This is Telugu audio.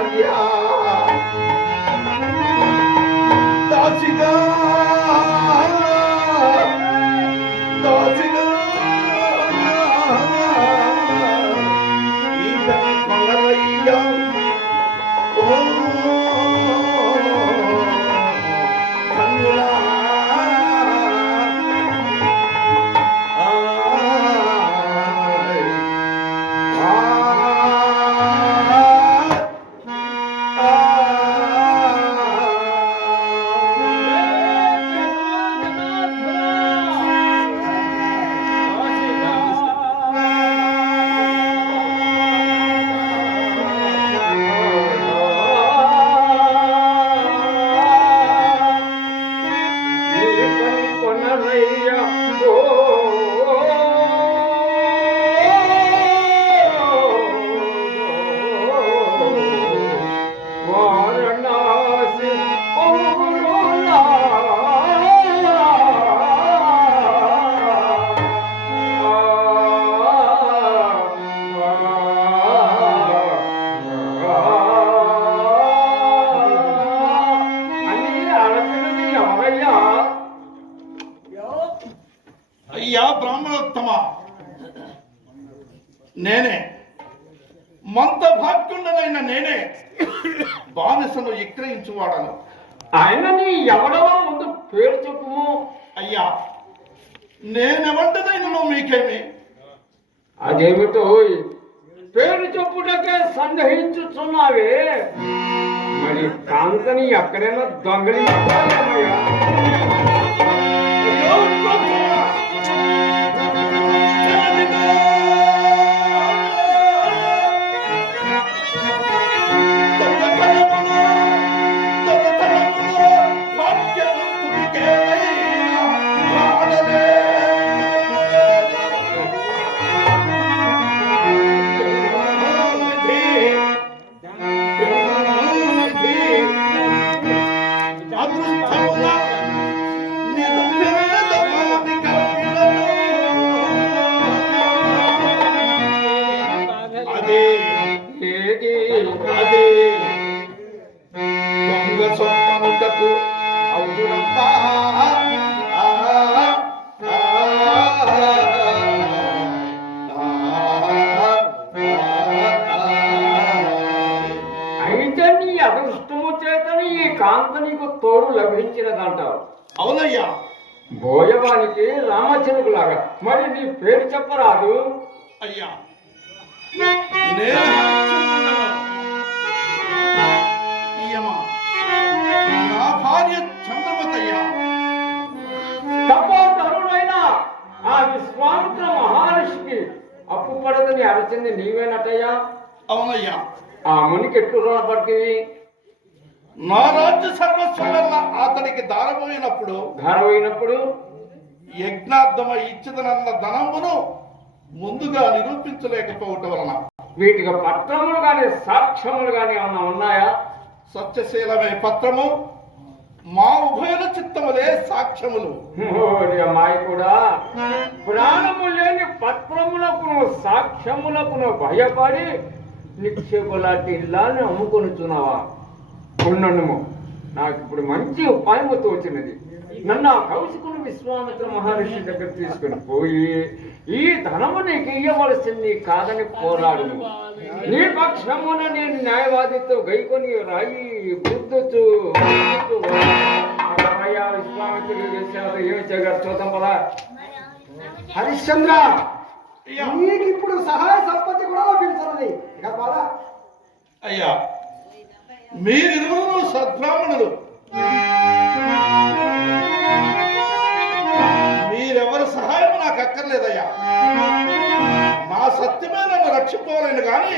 భార్య దాసిగా దాసిగా ఈ కొనరయ్య కన్నులా అయ్యా బ్రాహ్మణోత్తమ, నేనే మంతభాగ్యుండనైన నేనే బానిసను విక్రయించువాడను. ఆయనని ఎవడో ముందు పేరు చెప్పుము. అయ్యా నేనెవంటనైనను మీకేమి? అదేమిటో పేరు చెప్పుటకే సందేహించుచున్నావే, మరి కాంతని ఎక్కడైనా దొంగలి కాంత నీకు తోడు లభించినదంటావు. అవునయ్యా, బోయవానికి రామచిలుకులాగా. మరి నీ పేరు చెప్పరాదు? అయ్యా నా భార్య చంద్రమతయ్యా. తపోధరుడైన ఆ విశ్వామిత్ర మహర్షికి అప్పు పడదని అరచింది నీవేనటయ్యా? అవునయ్యా. ఆ మునికి ఎట్లు రుణపడితివి? నా రాజ్య సర్వస్వం వల్ల అతనికి ధారపోయినప్పుడు యజ్ఞార్థమ ఇచ్చిదనన్న ధనమును ముందుగా నిరూపించలేకపోవటం వలన వీటికి పత్రములు గాని సాక్ష్యములు గాని ఏమన్నా ఉన్నాయా? సత్యశీలమే పత్రము, మా ఉభయుల చిత్తములే సాక్ష్యములు. మాయ కూడా ప్రాణము లేని పత్రములకు సాక్ష్యములకు భయపడి నిక్షేపలాంటి ఇల్లాన్ని అమ్ముకొనుచున్నావా? ఉన్నము నాకు ఇప్పుడు మంచి ఉపాయముతో వచ్చినది. నన్ను ఆ కౌశికుని విశ్వామిత్ర మహర్షి దగ్గర తీసుకుని పోయి ఈ ధనము నీకు ఇయ్యవలసింది కాదని పోరాడు. నీ పక్షమున నేను న్యాయవాదితో గైకొని రాయి బుద్ధు విశ్వామిత్రుడు ఏమి చేయగలరు చూద్దాం పదా. హరిశ్చంద్ర, నీకు ఇప్పుడు సహాయ సంపత్తి కూడా లభించాలి. ఇక పదా. అయ్యా మీరిరువురు సద్బ్రాహ్మణులు, మీరెవరి సహాయం నాకు అక్కర్లేదయ్యా. నా సత్యమే నన్ను రక్షిపోవాలని కానీ